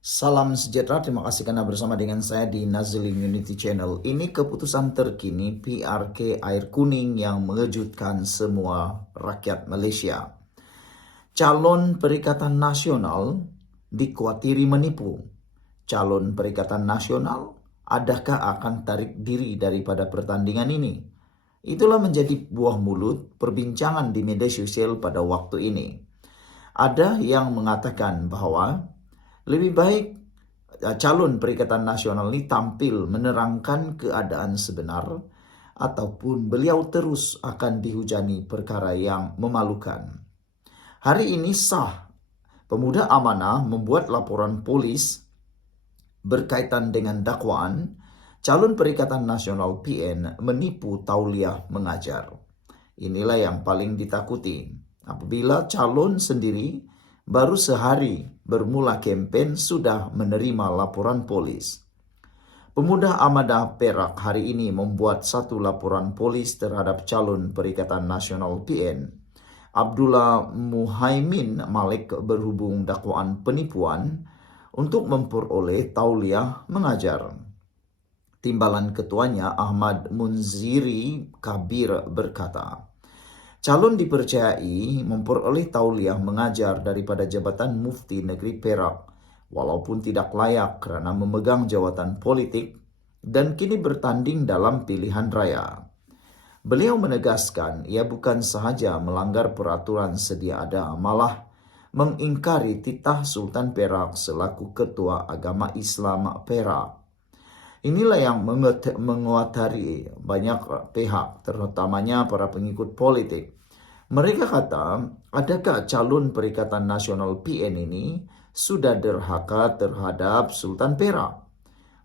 Salam sejahtera, terima kasih karena bersama dengan saya di Nazilin Unity Channel. Ini keputusan terkini PRK Air Kuning yang mengejutkan semua rakyat Malaysia. Calon Perikatan Nasional dikhawatiri menipu. Calon Perikatan Nasional adakah akan tarik diri daripada pertandingan ini? Itulah menjadi buah mulut perbincangan di media sosial pada waktu ini. Ada yang mengatakan bahwa lebih baik calon Perikatan Nasional ini tampil menerangkan keadaan sebenar ataupun beliau terus akan dihujani perkara yang memalukan. Hari ini sah pemuda amanah membuat laporan polis berkaitan dengan dakwaan calon Perikatan Nasional PN menipu tauliah mengajar. Inilah yang paling ditakuti. Apabila calon sendiri baru sehari bermula kempen sudah menerima laporan polis. Pemuda Amanah Perak hari ini membuat satu laporan polis terhadap calon Perikatan Nasional PN. Abdullah Muhaimin Malik berhubung dakwaan penipuan untuk memperoleh tauliah mengajar. Timbalan ketuanya Ahmad Munziri Kabir berkata, calon dipercayai memperoleh tauliah mengajar daripada Jabatan Mufti Negeri Perak walaupun tidak layak kerana memegang jawatan politik dan kini bertanding dalam pilihan raya. Beliau menegaskan ia bukan sahaja melanggar peraturan sedia ada, malah mengingkari titah Sultan Perak selaku Ketua Agama Islam Perak. Inilah yang menguatari banyak pihak, terutamanya para pengikut politik. Mereka kata, adakah calon Perikatan Nasional PN ini sudah derhaka terhadap Sultan Perak?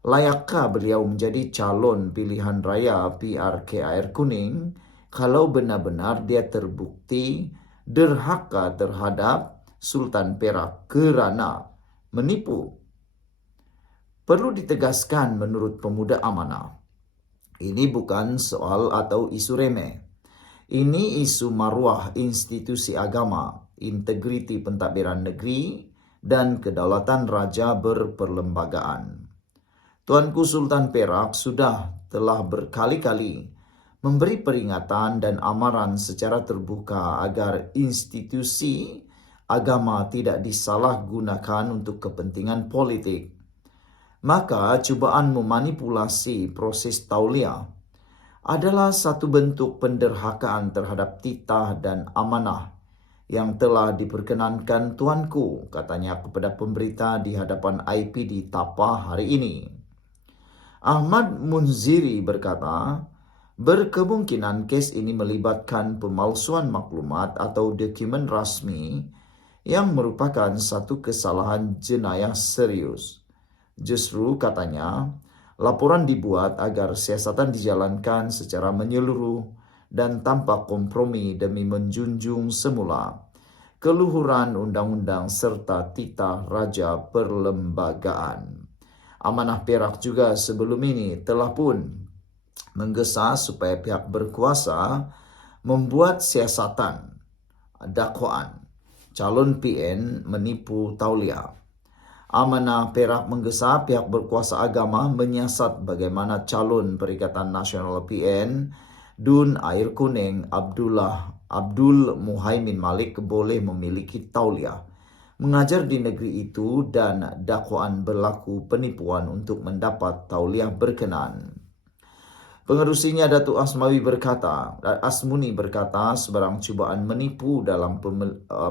Layakkah beliau menjadi calon pilihan raya PRK Air Kuning kalau benar-benar dia terbukti derhaka terhadap Sultan Perak kerana menipu? Perlu ditegaskan menurut pemuda amanah, ini bukan soal atau isu remeh. Ini isu maruah institusi agama, integriti pentadbiran negeri, dan kedaulatan raja berperlembagaan. Tuanku Sultan Perak telah berkali-kali memberi peringatan dan amaran secara terbuka agar institusi agama tidak disalahgunakan untuk kepentingan politik. Maka cubaan memanipulasi proses tauliah adalah satu bentuk penderhakaan terhadap titah dan amanah yang telah diperkenankan tuanku, katanya kepada pemberita di hadapan IPD Tapa hari ini. Ahmad Munziri berkata, berkemungkinan kes ini melibatkan pemalsuan maklumat atau dokumen rasmi yang merupakan satu kesalahan jenayah serius. Justru katanya, laporan dibuat agar siasatan dijalankan secara menyeluruh dan tanpa kompromi demi menjunjung semula keluhuran undang-undang serta titah raja perlembagaan. Amanah Perak juga sebelum ini telah pun menggesa supaya pihak berkuasa membuat siasatan dakwaan calon PN menipu tauliah. Amanah Perak menggesa pihak berkuasa agama menyiasat bagaimana calon Perikatan Nasional PN Dun Air Kuning Abdul Muhaimin Malik boleh memiliki tauliah mengajar di negeri itu dan dakwaan berlaku penipuan untuk mendapat tauliah berkenan. Pengerusinya Datuk Asmuni berkata sebarang cubaan menipu dalam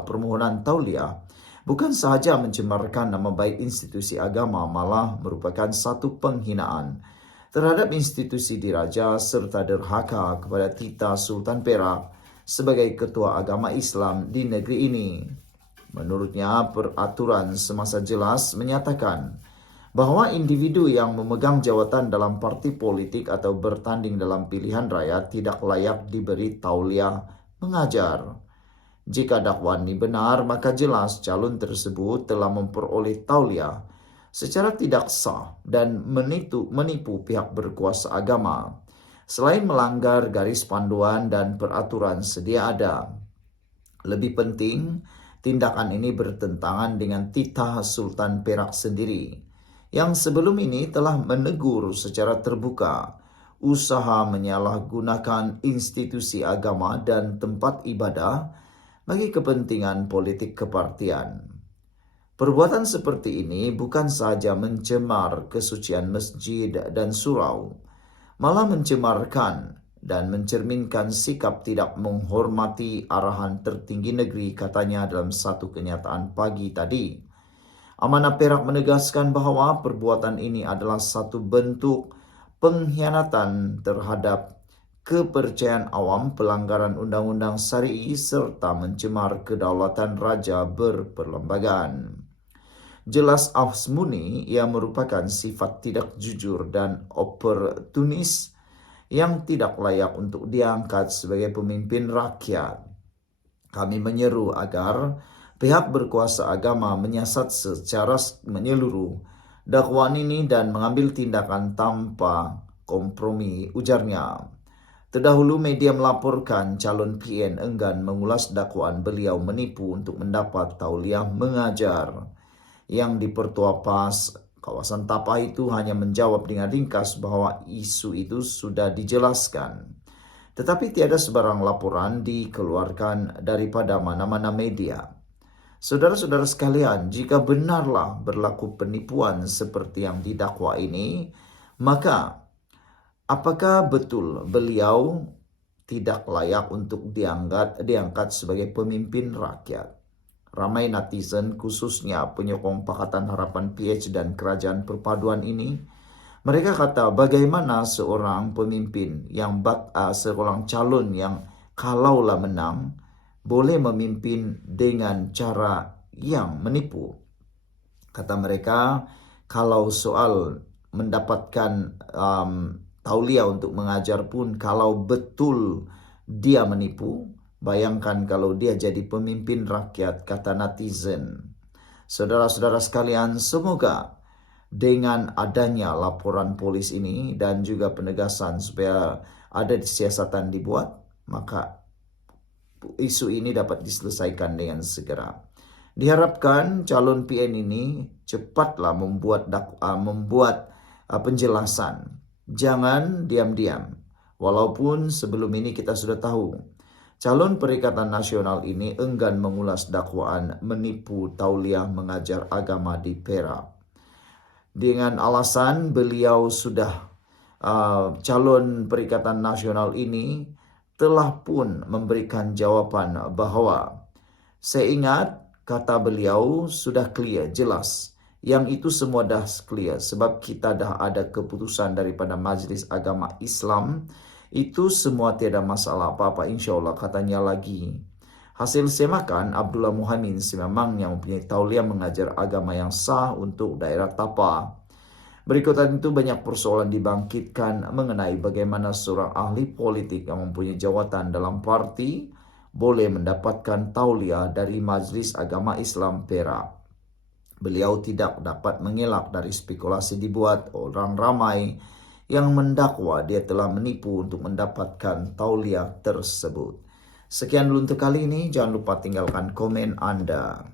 permohonan tauliah bukan sahaja mencemarkan nama baik institusi agama, malah merupakan satu penghinaan terhadap institusi diraja serta derhaka kepada titah Sultan Perak sebagai ketua agama Islam di negeri ini. Menurutnya, peraturan semasa jelas menyatakan bahwa individu yang memegang jawatan dalam parti politik atau bertanding dalam pilihan raya tidak layak diberi tauliah mengajar. Jika dakwaan ini benar, maka jelas calon tersebut telah memperoleh tauliah secara tidak sah dan menipu pihak berkuasa agama, selain melanggar garis panduan dan peraturan sedia ada. Lebih penting, Tindakan ini bertentangan dengan titah Sultan Perak sendiri, yang sebelum ini telah menegur secara terbuka usaha menyalahgunakan institusi agama dan tempat ibadah bagi kepentingan politik kepartian. Perbuatan seperti ini bukan saja mencemar kesucian masjid dan surau, malah mencemarkan dan mencerminkan sikap tidak menghormati arahan tertinggi negeri, katanya dalam satu kenyataan pagi tadi. Amanah Perak menegaskan bahwa perbuatan ini adalah satu bentuk pengkhianatan terhadap kepercayaan awam, pelanggaran undang-undang syar'i, serta mencemar kedaulatan raja berperlembagaan. Jelas Afsmuni yang merupakan sifat tidak jujur dan oportunis yang tidak layak untuk diangkat sebagai pemimpin rakyat. Kami menyeru agar pihak berkuasa agama menyiasat secara menyeluruh dakwaan ini dan mengambil tindakan tanpa kompromi, ujarnya. Terdahulu media melaporkan calon PN enggan mengulas dakwaan beliau menipu untuk mendapat tauliah mengajar. Yang di Pertua Pas, kawasan Tapah itu hanya menjawab dengan ringkas bahwa isu itu sudah dijelaskan. Tetapi tiada sebarang laporan dikeluarkan daripada mana-mana media. Saudara-saudara sekalian, jika benarlah berlaku penipuan seperti yang didakwa ini, maka apakah betul beliau tidak layak untuk diangkat sebagai pemimpin rakyat? Ramai netizen, khususnya penyokong Pakatan Harapan PH dan Kerajaan Perpaduan ini, mereka kata bagaimana seorang pemimpin seorang calon yang kalaulah menang boleh memimpin dengan cara yang menipu. Kata mereka, kalau soal mendapatkan tauliah untuk mengajar pun, kalau betul dia menipu, bayangkan kalau dia jadi pemimpin rakyat, kata netizen. Saudara-saudara sekalian, semoga dengan adanya laporan polis ini dan juga penegasan supaya ada siasatan dibuat, maka isu ini dapat diselesaikan dengan segera. Diharapkan calon PN ini cepatlah membuat penjelasan. Jangan diam-diam. Walaupun sebelum ini kita sudah tahu calon Perikatan Nasional ini enggan mengulas dakwaan menipu tauliah mengajar agama di Perak. Dengan alasan beliau sudah calon Perikatan Nasional ini telah pun memberikan jawaban bahwa saya ingat kata beliau sudah clear, jelas. Yang itu semua dah clear sebab kita dah ada keputusan daripada Majlis Agama Islam. Itu semua tiada masalah apa-apa insyaAllah, katanya lagi. Hasil semakan Abdullah Muhammad sememangnya mempunyai tauliah mengajar agama yang sah untuk daerah Tapah. Berikutan itu banyak persoalan dibangkitkan mengenai bagaimana seorang ahli politik yang mempunyai jawatan dalam parti boleh mendapatkan tauliah dari Majlis Agama Islam Perak. Beliau tidak dapat mengelak dari spekulasi dibuat orang ramai yang mendakwa dia telah menipu untuk mendapatkan tauliah tersebut. Sekian dulu untuk kali ini. Jangan lupa tinggalkan komen Anda.